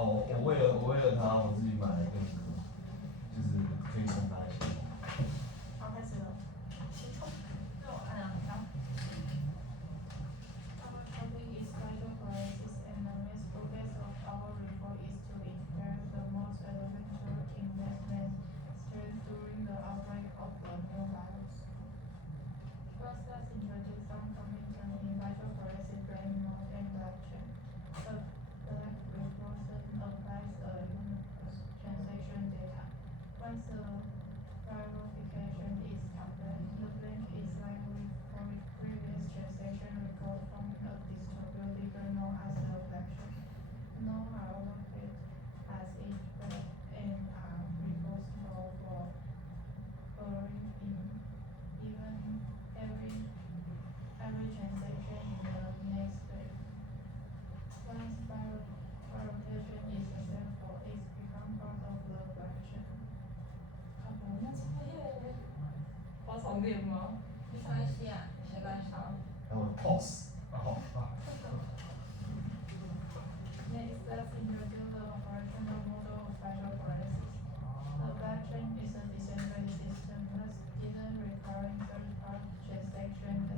我为了他，我自己买了一个，就是可以送他一些。好，开始了。让我按两条。Our topic is vital paralysis, and the main focus of our report is to introduce the most elemental investment strength during the outbreak of the new virus. First, let's introduce some components in vital paralysis brain mode and blockchain. The black reportion applies a unique transaction data. Once the verification is complete, the blank is likely for previous transaction record from a distributed known as the collection. Known are allocated as each blank and are reposable for following in even every transaction in the next blank. Once verification is successful, it becomes part of the collection. 花草面吗？你上一些啊，谁敢上？然后 pause，然后Next, let's introduce the operational model of vital paralysis. The blockchain is a decentralized system, thus isn't requiring third-party transaction.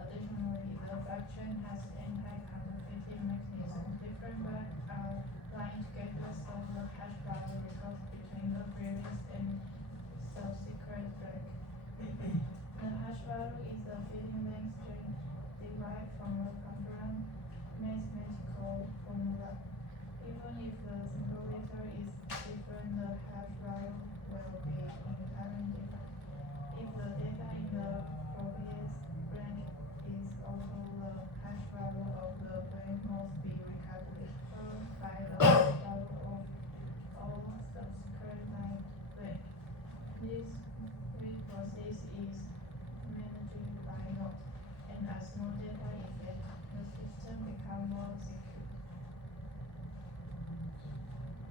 Additionally, the blockchain has anti-counterfeiting mechanism. Different blocks are linked together so the hash value records between the previous and subsequent block. The hash value is a fitting length string derived from a concurrent mathematical formula. Even if the single letter is different, the hash value will be entirely different. If the data in the previous branch is also the hash value of the branch must be recalculated by the hash value of all subsequent branch. This process is managed by node, and as more data is added, the system becomes more secure.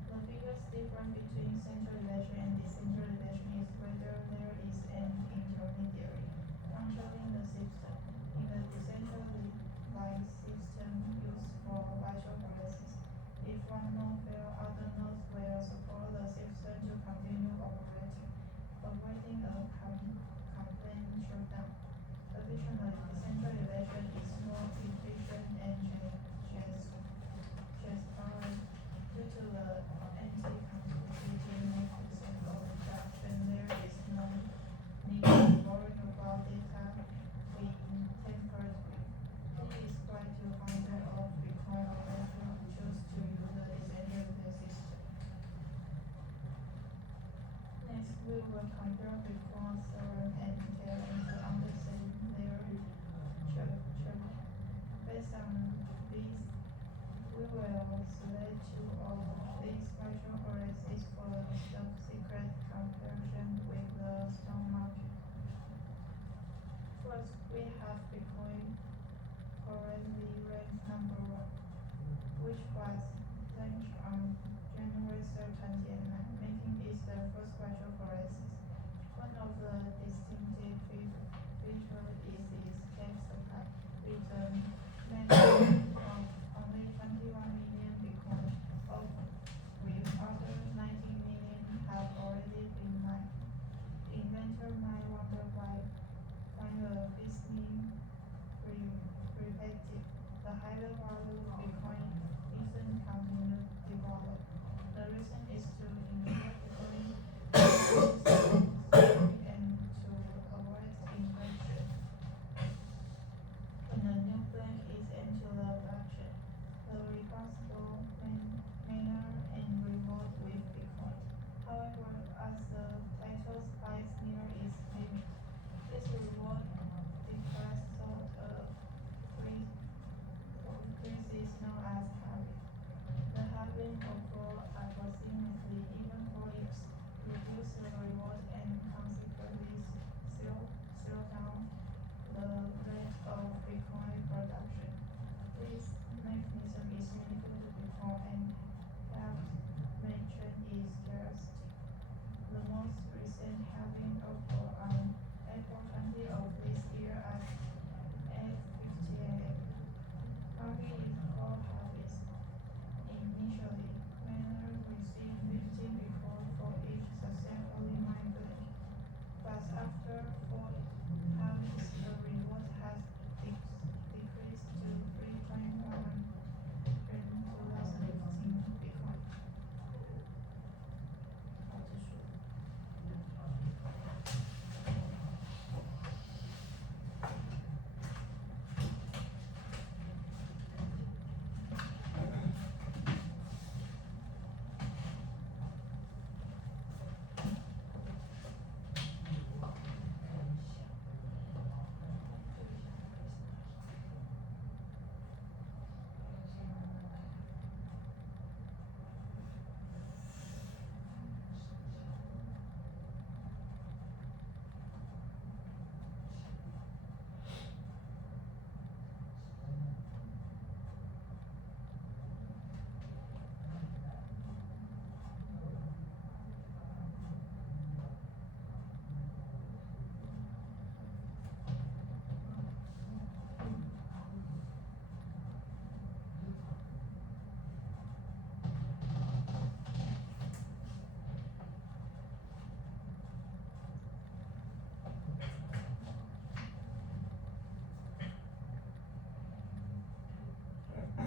The biggest difference between centralization and decentralization is whether there is an intermediary controlling the system. In the decentralized system used for vital paralysis, if one node fails, other nodes will support the system to continue operating, avoiding a complete shutdown. Additionally, decentralization is more efficient and transparent. Due to the anti-counterfeiting mechanism of blockchain, there is no need to worry about data being tampered with. This is why 200 of Bitcoin operators choose to use the decentralized system. Next, we will compare Bitcoin server and Ethereum to understand their structure. Based on this, we will select two of these vital paralysis for the subsequent comparison with the stock market. First, we have Bitcoin currently ranked number 1, which was launched on January 3, 2009, making it the first vital paralysis. One of the distinctive features is its cash supply, with a maximum of only 21 million Bitcoin, with other 19 million have already been mined. Inventors might wonder why a business perspective, the higher value Bitcoin isn't continued develop. The reason is to ensure Bitcoin and to avoid inflation. When a new block is entered the blockchain, the responsible miner and reward with Bitcoin. However, as the title supplies near its limit, this reward declares sort of this is known as halving. The halving occurs approximately even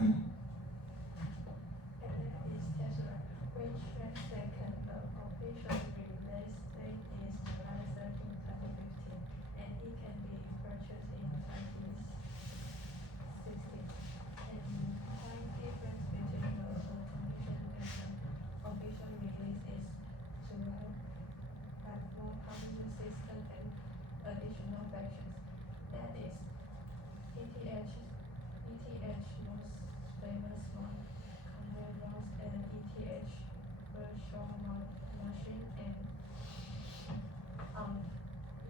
Tesla, which ran second. The official release date is July 13, 2015, and it can be purchased in 2016. And time difference between the automation and the official release is to have more computer system and additional functions. That is ETH, most famous one, controllers and ETH virtual machine, and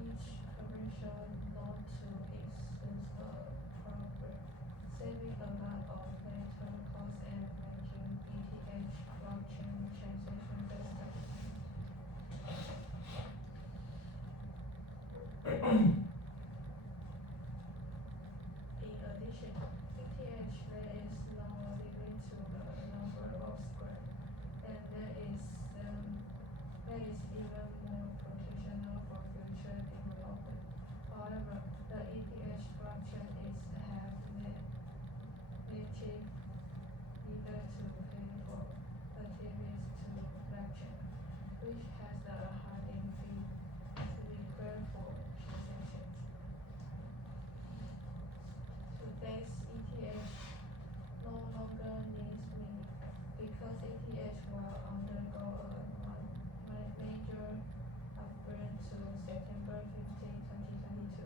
each commercial node to execute a program, saving a lot of data costs and making ETH blockchain transaction faster. In addition, ETH there is no limit to the number of squares, and there is even more potential for future development. However, the ETH blockchain have native neither to pay for activities to blockchain, which has a hiding fee required for transactions. Today's ETH no longer needs me because ETH will undergo a major upgrade to September 15, 2022.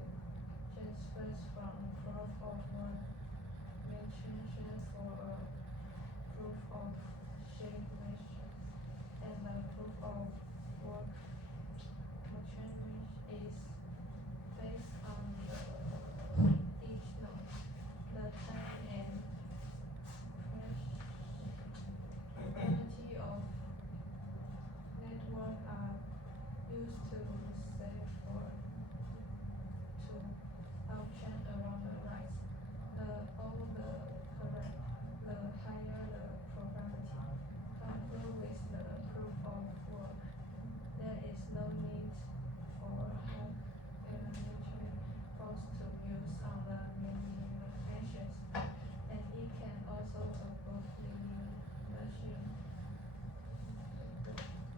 Transfers from proof of work machine for a proof of stake machine, and the proof of work machine is based on each node, the time and quantity of network are used to save for to option around the rise. The older current, the higher the probability. Coupled with the proof of work, there is no need for high elementary cost to use on the machines, and it can also support linear machine.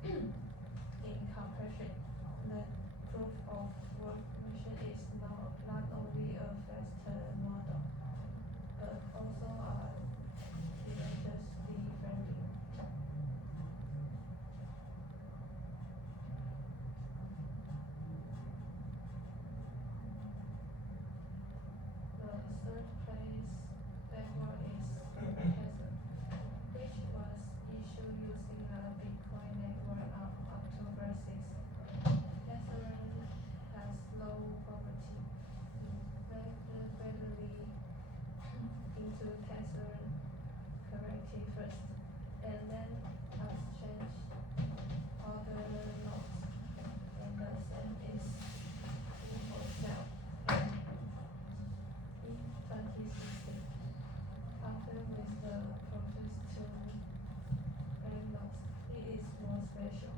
In comparison, the proof of work machine is not only a faster model, but also a tremendously friendly. The third place network is Tesla, which was issued using the Bitcoin network on October 6. Tesla has low poverty, gradually into Tesla correctly first, and then exchange other nodes, and the same is hotel. In 2016, after with the process to bank notes, it is more special.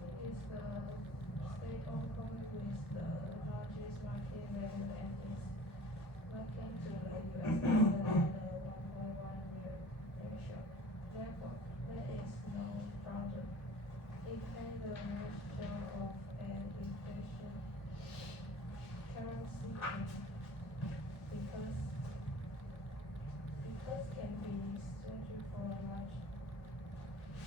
It is the state-owned coin with the largest market value and is working to the US dollar at the 1.1 ratio. Therefore, there is no problem. It has the ratio of an efficient currency because can be exchanged for large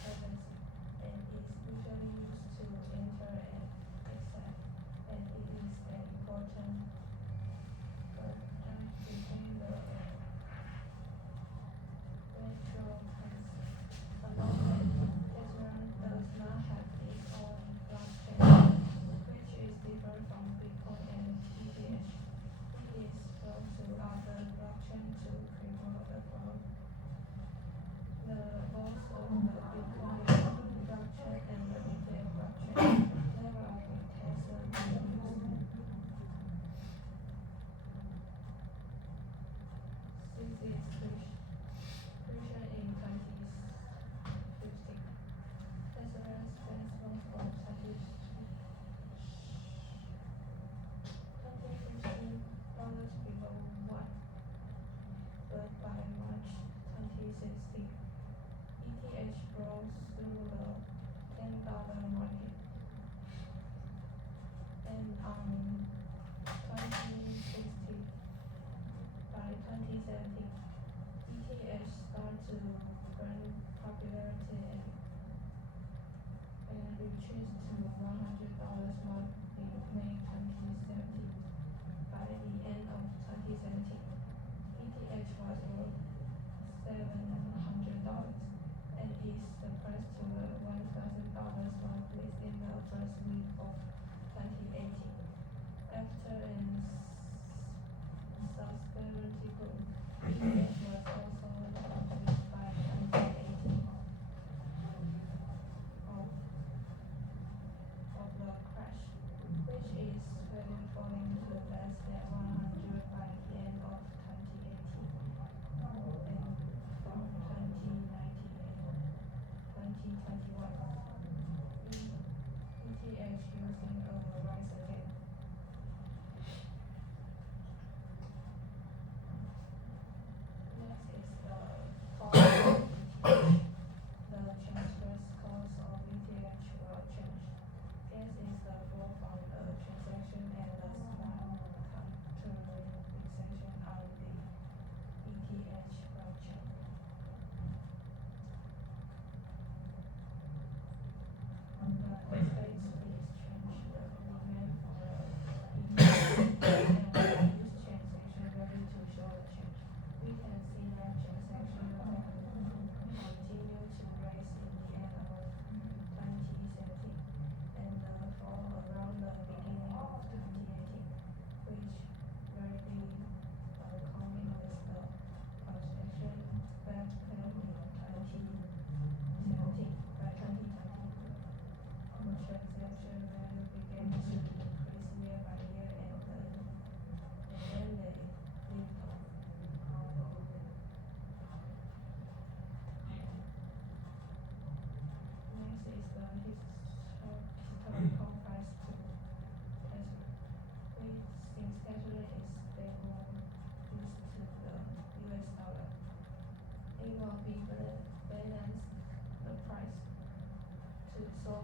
currency, and is usually used to enter and exit, and it is an important connection between the virtual currency. Along with Tesla does not have its own blockchain, which is different from Bitcoin and ETH. It is built to other blockchain to promote the growth. Both of the Bitcoin blockchain and the ETH blockchain never with Tesla being used. Since its creation in 2015,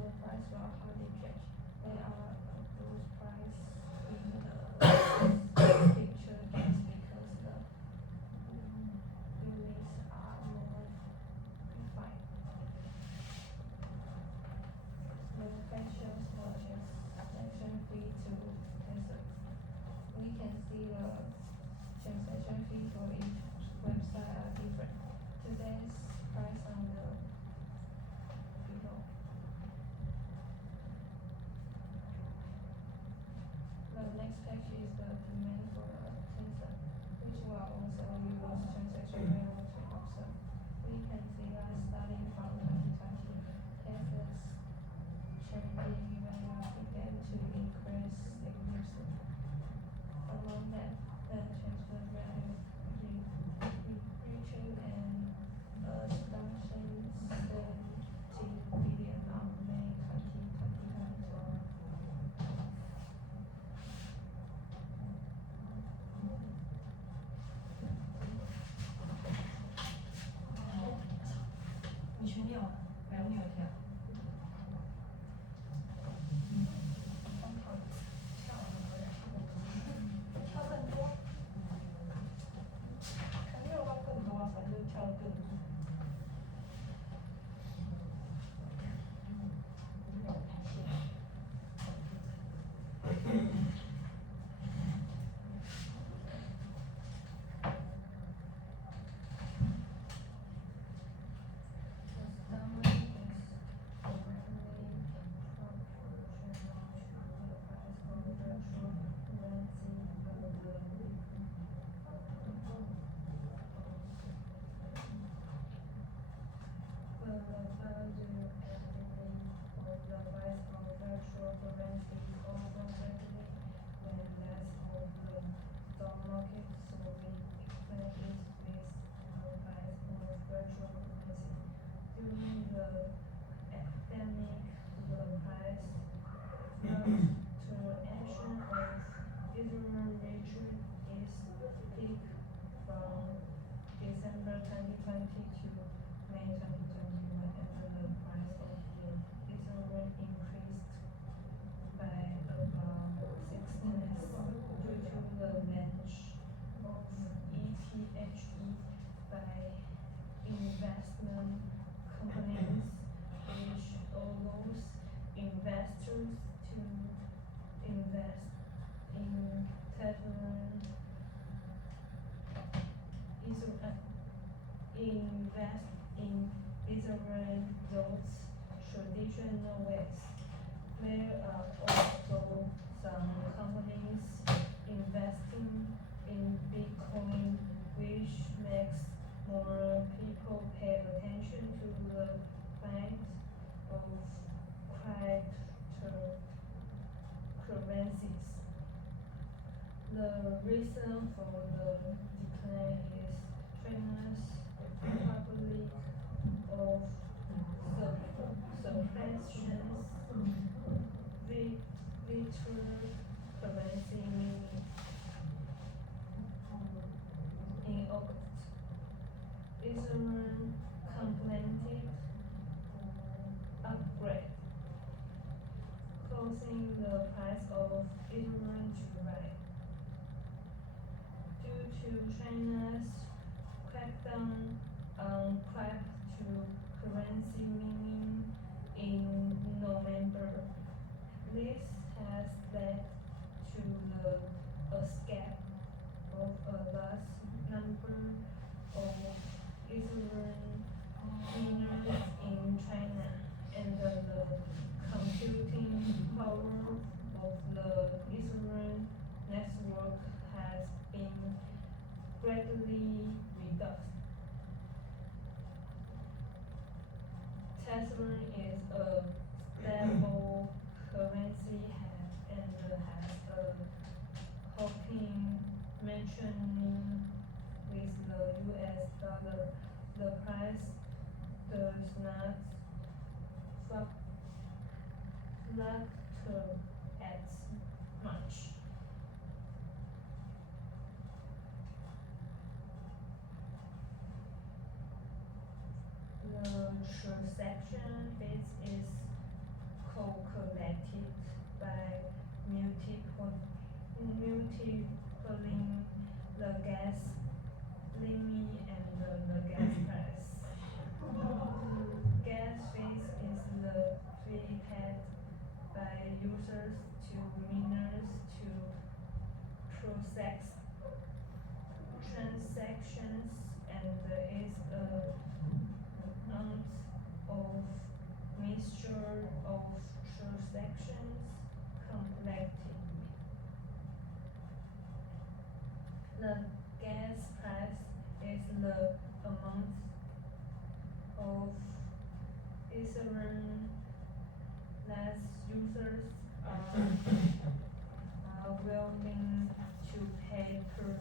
the price will hardly change. They are a good price in the picture just because the units are more refined. The facial swatches transaction fee to testers. We can see the transaction fee for each website are different. Today's price on the below. The next page is the demand for a tester, which will also use transaction value to observe. We can see that starting from 2020, testers changing value began to increase significantly. Among them, the transfer value reaching an astonishing 70 billion on May 2022.你去尿了，没有尿跳。跳更多，肯定有到更多啊，反正就跳得更多。During the epidemic, the price to action of Israel reached its peak from December 2020 to May 2021, and the price of Israel increased by about 6 minutes due to the launch of ETHE by investment companies, which allows investors to invest in Israel those traditional ways. There are also some companies investing in Bitcoin, which makes more people pay attention to the fact of cryptocurrencies. The reason for the decline is China's public of suppressions virtual currency meaning. In August, Israel completed upgrade, causing the price of Israel to rise. Due to China's crackdown on cryptocurrency meaning in November, this has led to the escape of a large number of Israeli miners in China, and the computing power of the Israel network has been greatly reduced. Tether is a stable currency and has a hopping mentioning with the US dollar. The price does not fluctuate much. The transaction fees is multiplying the gas limit and the gas price. Gas fees is the fee paid by users to miners to process transactions and is a amount of mixture of transactions completed. The gas price is the amount of Ethereum that users are willing to pay per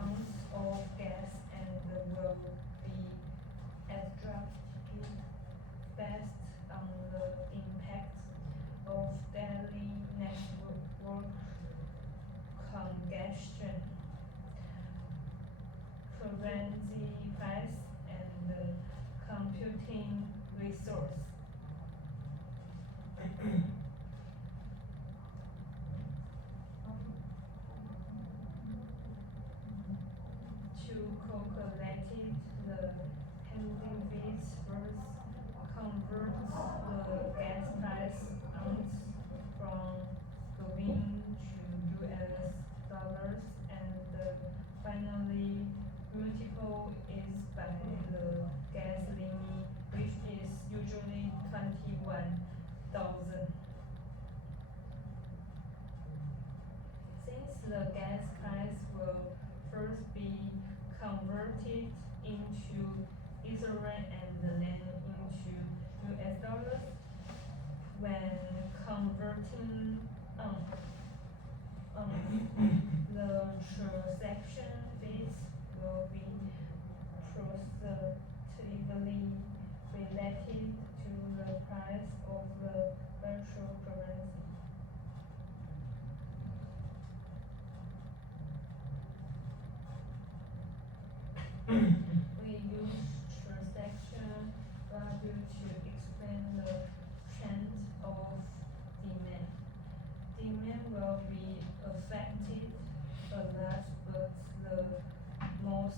ounce of gas and will be adjusted based on the impact of daily network congestion, currency price, and computing resource. To calculate the handling fees first, convert the gas price ounce from green to US dollars, and finally multiple is by the gas limit, which is usually 21,000. Since the gas price will first be converted into Ethereum and then into US dollars, when converting the transaction fees will be positively related to the price of the virtual currency. We use transaction value to explain the trend of demand. Demand will be affected a lot, but the most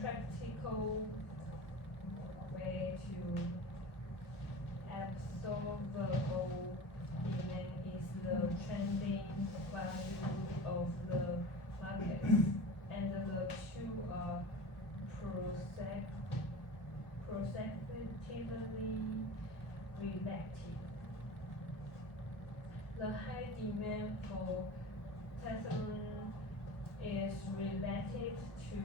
practical way to observable demand is the trending value of the markets, and the two are prospectively related. The high demand for Ethereum is related to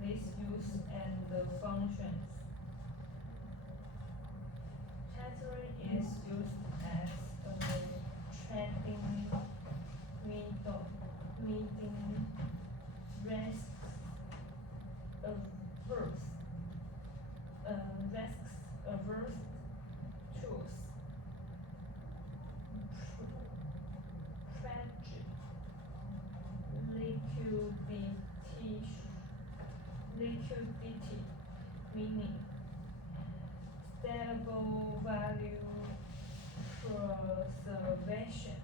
this use and the functions. Ethereum is used as a trading medium, risks averse tools, tragic liquidity, meaning stable value preservation.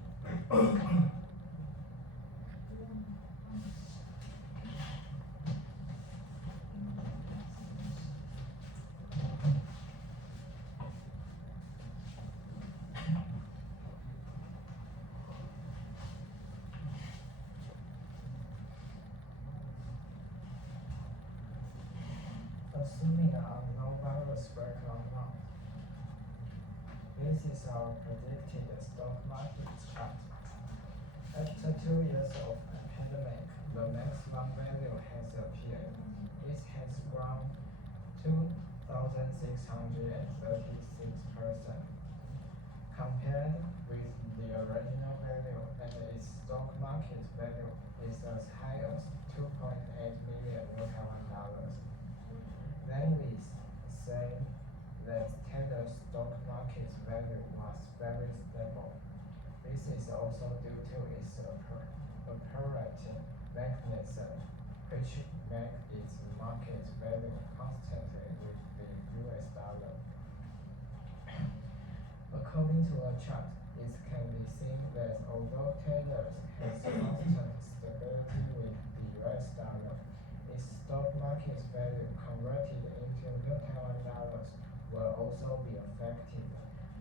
Assuming no virus breakout now. This is our predicted stock market chart. After 2 years of pandemic, the maximum value has appeared. It has grown 2,636%. Compared with the original value, and its stock market value is as high as $2.8 million. Then we say that Tether's stock market value was very stable. This is also due to its operating mechanism, which make its market value constantly with the US dollar. According to a chart, it can be seen that although Tether has constant stability with the US dollar, its stock market value converted into New Taiwan dollars will also be affected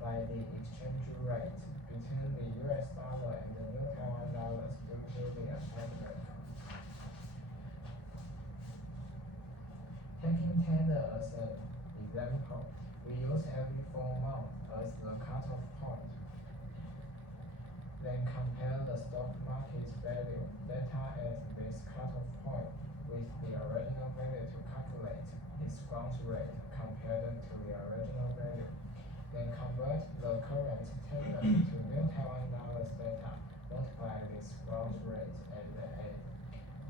by the exchange rate between the US dollar and the New Taiwan dollars due to the pandemic. Taking Tether as an example, we use every 4 months as the cutoff point. Then compare the stock market value data at this cutoff point with the original value to calculate its growth rate compared to the original value. Then convert the current Tether to New Taiwan dollars data, multiply this growth rate and add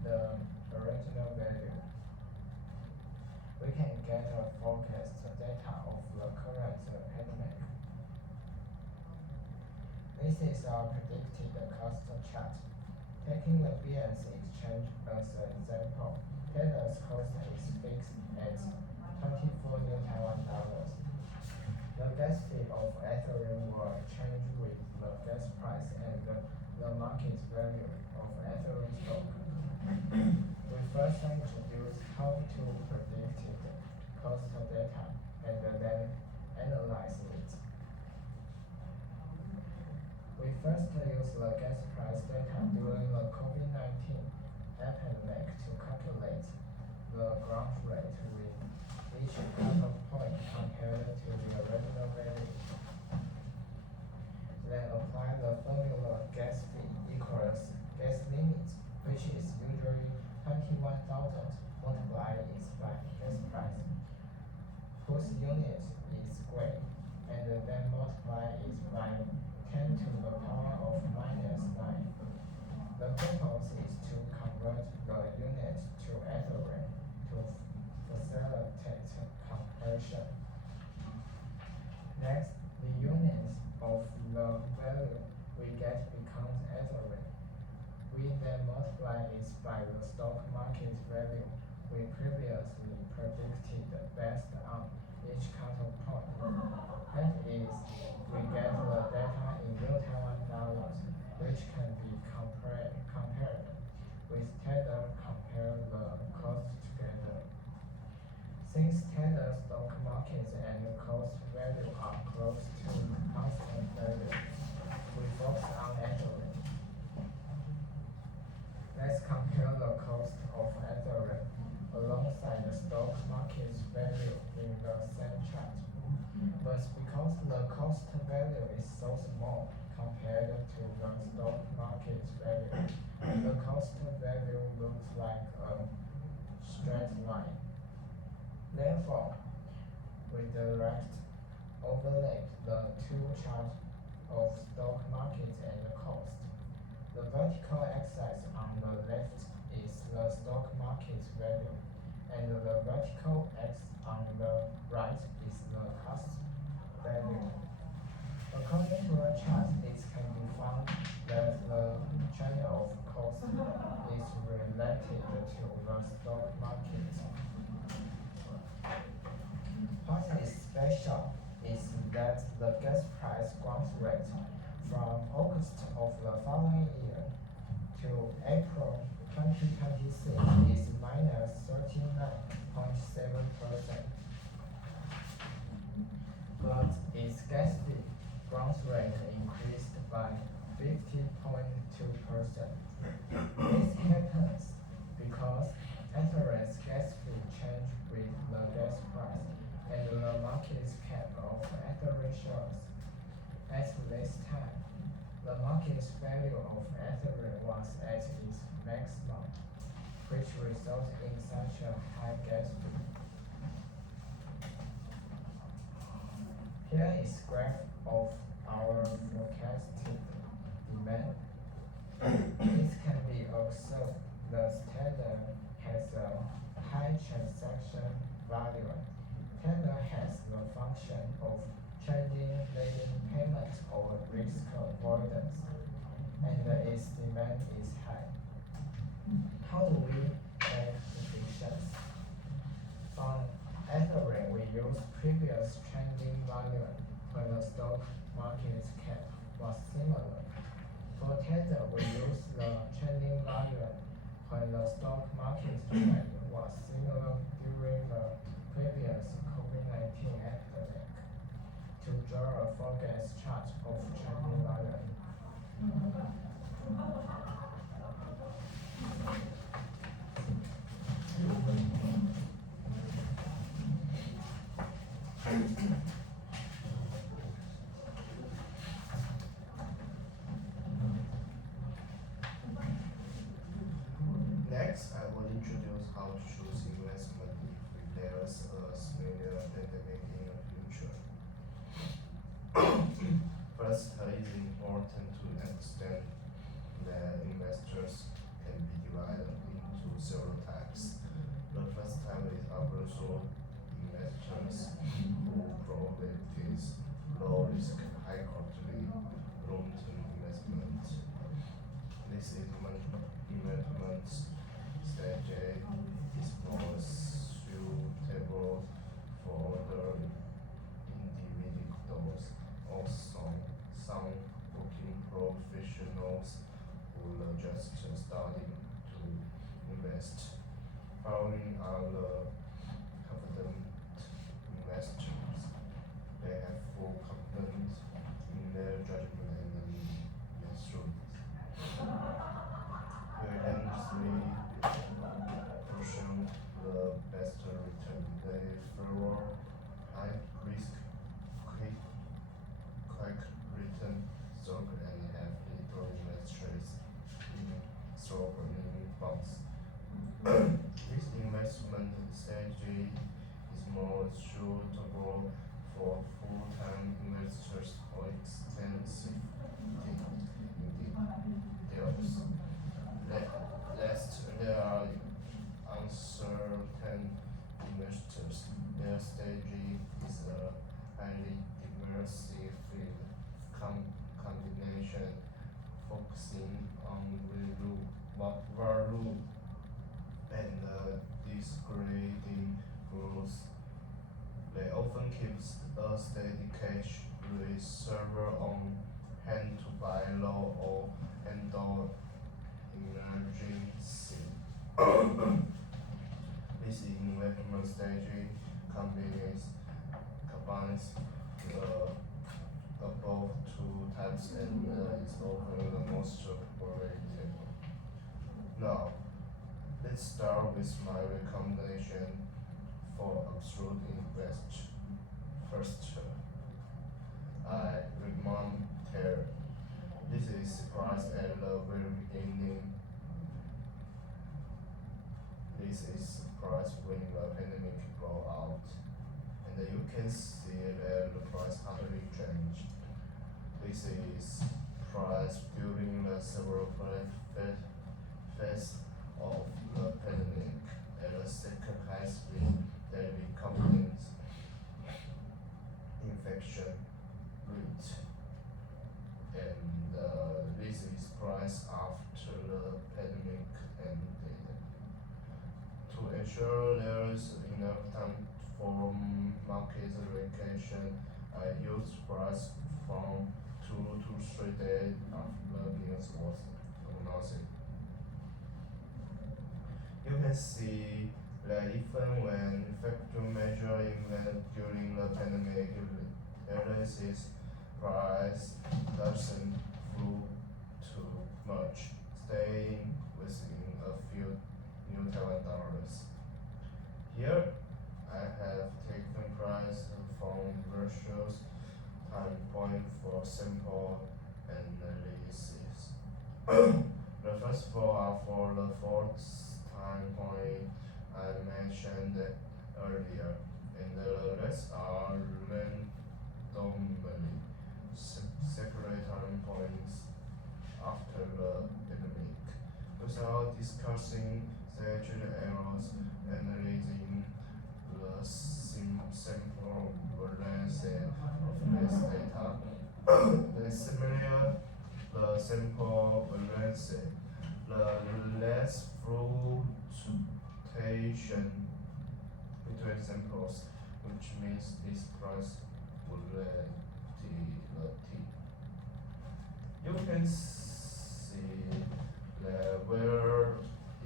the original value. We can get a forecast data of the current pandemic. This is our predicted cost chart. Taking the BNC exchange as an example, Tether's cost is fixed at 24 New Taiwan dollars. The gas fee of Ethereum will change with the gas price and the market value of Ethereum stock. We first introduce how to predict cost data and then analyze it. We first use the gas price data during the COVID-19 epidemic to calculate the growth rate with each cutoff point compared to the original value. Then apply the formula gas fee equals gas limit, which is usually 21,000 multiplied by gas price, whose unit is squared, and then multiply it by 10 to the power of minus 9. The purpose is to convert the unit to Ethereum to facilitate comparison. Next, the unit of the value we get becomes Ethereum. We then multiply it by the stock market value we previously predicted based on each cutoff point. That is, we get the data in New Taiwan dollars, which can be compared with Tether compare the cost together. Since Tether stock market and cost value are close to constant value, we focus on Ethereum. Let's compare the cost of Ethereum alongside the stock market value in the same chart. But because the cost value is so small compared to the stock market value, the cost value looks like a straight line. Therefore, we direct overlap the two charts of stock market and cost. The vertical axis on the left is the stock market value, and the vertical axis on the right is the cost value. According to the chart, it can be found that the change of cost is related to the stock market. What is special is that the gas price growth rate from August of the following year to April 2026 is minus 39.7%. But its gas fee growth rate increased by 50.2%. This happens because Ethereum's gas fee changed with the gas price and the market cap of Ethereum shares. At this time, the market value of Ethereum was at its maximum, which resulted in such a high gas fee. Here is graph of our forecasted demand. It can be observed that Tether has a high transaction volume. Tether has the function of changing leading payment or risk avoidance, and its demand is high. How do we make predictions? On Ethereum, we use previous trending volume when the stock market cap was similar. For Tether, we use the trending variant when the stock market trend was similar during the previous COVID-19 epidemic to draw a forecast chart of trending variant. Next, I will introduce how to choose investment if there's a similar pandemic in the future. First, it is important to understand that investors can be divided into several types. The first type is aggressive investors who prioritize low risk, high quality, long-term investment. This investment strategy is more suitable for older individuals or some working professionals who are just starting to invest. Following are the confident investors. They have full confidence in their judgment and instruments. Relentlessly pursue the best return. They favor high risk, quick return stock and have little investors in stock in bonds. This investment strategy is more suitable for full-time investors or extensive deals. Last, there are uncertain investors. Their strategy is a highly diversified combination focusing on value and discrediting growth. They often keep a steady cash reserve on hand to buy low or handle emergency. This investment strategy combines the above two types and is often the most populated. Now, let's start with my recommendation for absolute invest. First, I recommend Terra. This is priced at the very beginning. This is priced when the pandemic broke out, and you can see that the price hardly changed. This is priced during the several phase of the pandemic at the second highest daily confidence infection rate, and this is priced after the pandemic ended. To ensure there is enough time for market reaction, I use price from 2 to 3 days after news was announced. You can see that even when effective measure during the pandemic, analysis price doesn't fluctuate too much, staying within a few New Taiwan dollars. Here, I have taken price from virtual time point for simple analysis. The first four are for the fourth time point I mentioned earlier, and the rest are randomly separate time points after the pandemic. Without discussing statutory errors, analyzing the sample variance of this data, the similar the sample variance, the less fluctuation between samples, which means this price will You can see that whether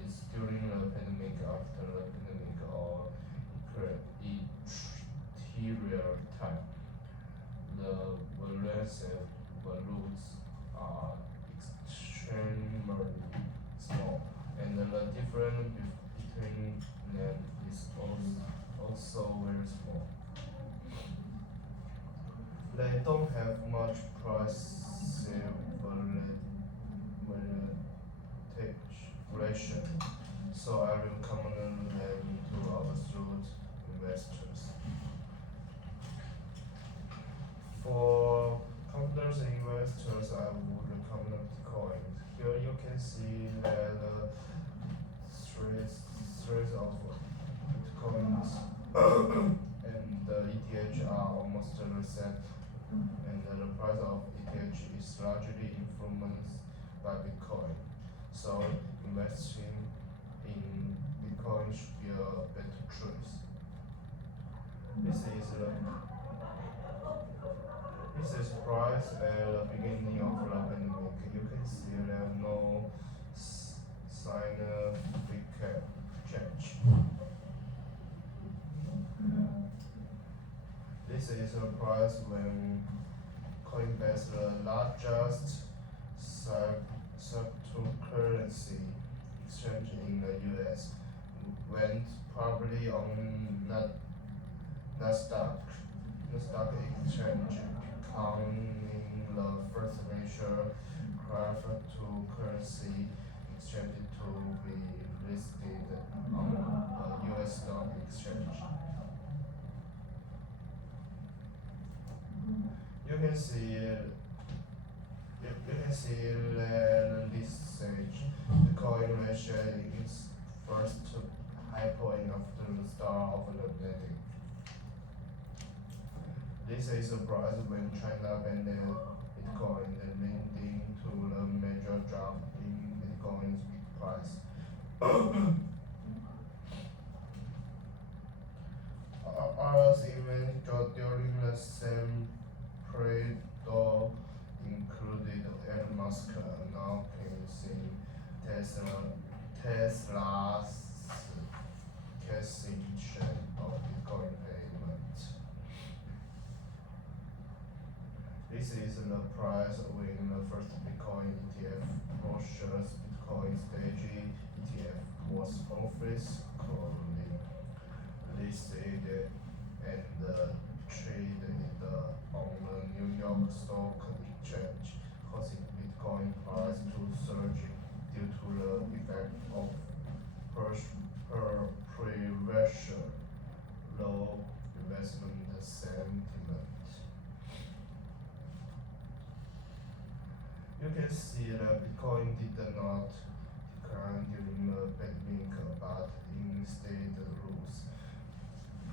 it's during the pandemic, after the pandemic, or each period time, the values are extremely small, and the difference between them is also very small. They don't have much price relation, so I recommend them to our student investors. For confidence investors, I would recommend Bitcoin. Here you can see that series of Bitcoins and the ETH are almost the same, and the price of ETH is largely influenced by Bitcoin. So investing in Bitcoin should be a better choice. This is price at the beginning of the pandemic. You can see there no significant change. This is a price when Coinbase, the largest cryptocurrency exchange in the US, went publicly on Nasdaq exchange, becoming the first major cryptocurrency exchange to be listed on the US stock exchange. You can see that this stage, the coin reached its first high point after the start of the pandemic. This is a price when China banned Bitcoin, leading to the major drop in Bitcoin's price. Others events during the same period included Elon Musk announcing Tesla's cancellation of Bitcoin payment. This is the price when the first Bitcoin ETF, Roche's Bitcoin Stage ETF, was officially listed and traded on the New York Stock Exchange, causing Bitcoin price to surge due to the effect of previous low investment sentiment. You can see that Bitcoin did not decline during the pandemic, but instead rose,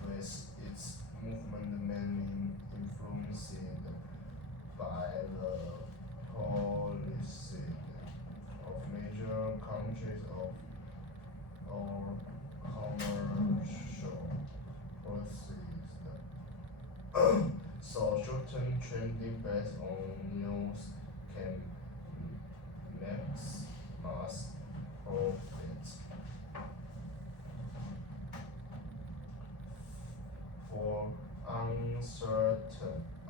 with its movement mainly influenced by the policy of major countries or commercial policies. So short-term trading based on news can maximize profits. For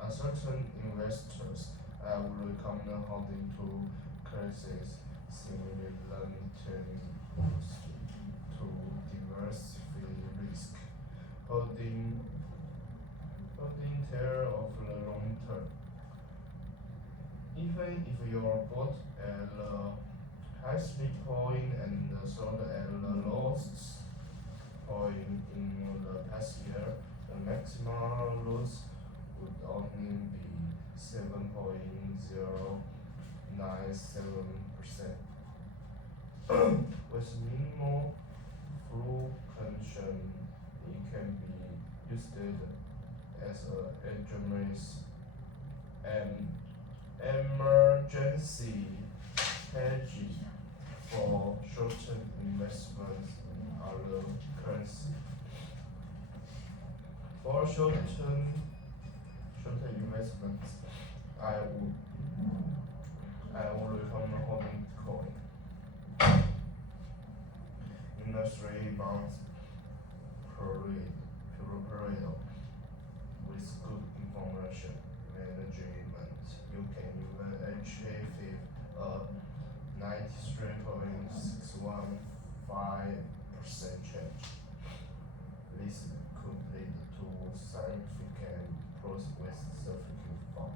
uncertain investors, I would recommend holding two currencies simultaneously to diversify risk. Holding care of the long term. Even if you are bought at the highest point and sold at the lowest point in the past year, the maximum loss would only be 7.097%. With minimal fluctuation, it can be used as an emergency hedge for short-term investments in other currency. For short-term investment investments, I would recommend holding Bitcoin. In the 3 months period with good information management, you can even achieve a 93.615% change. This could lead to significant profit with sufficient fund.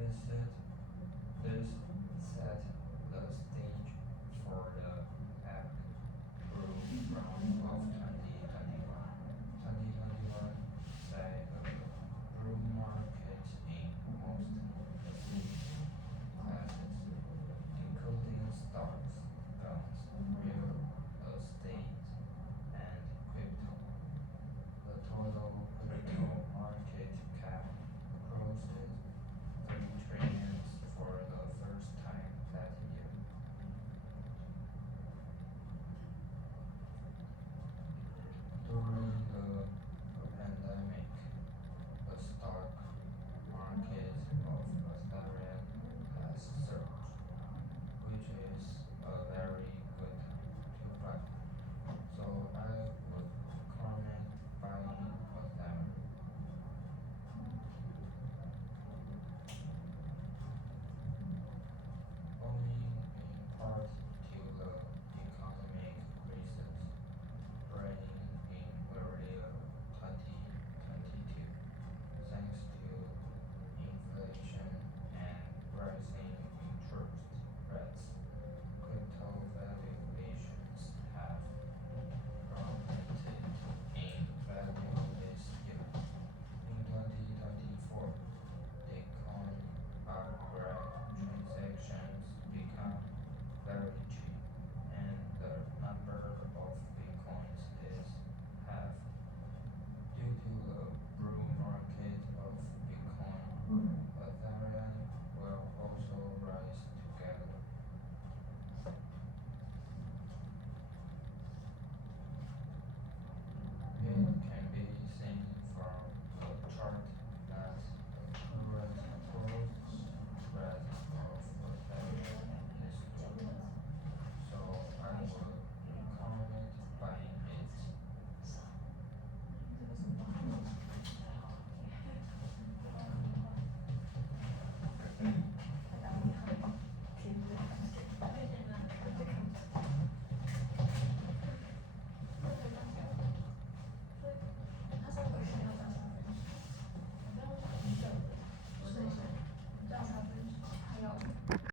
Listed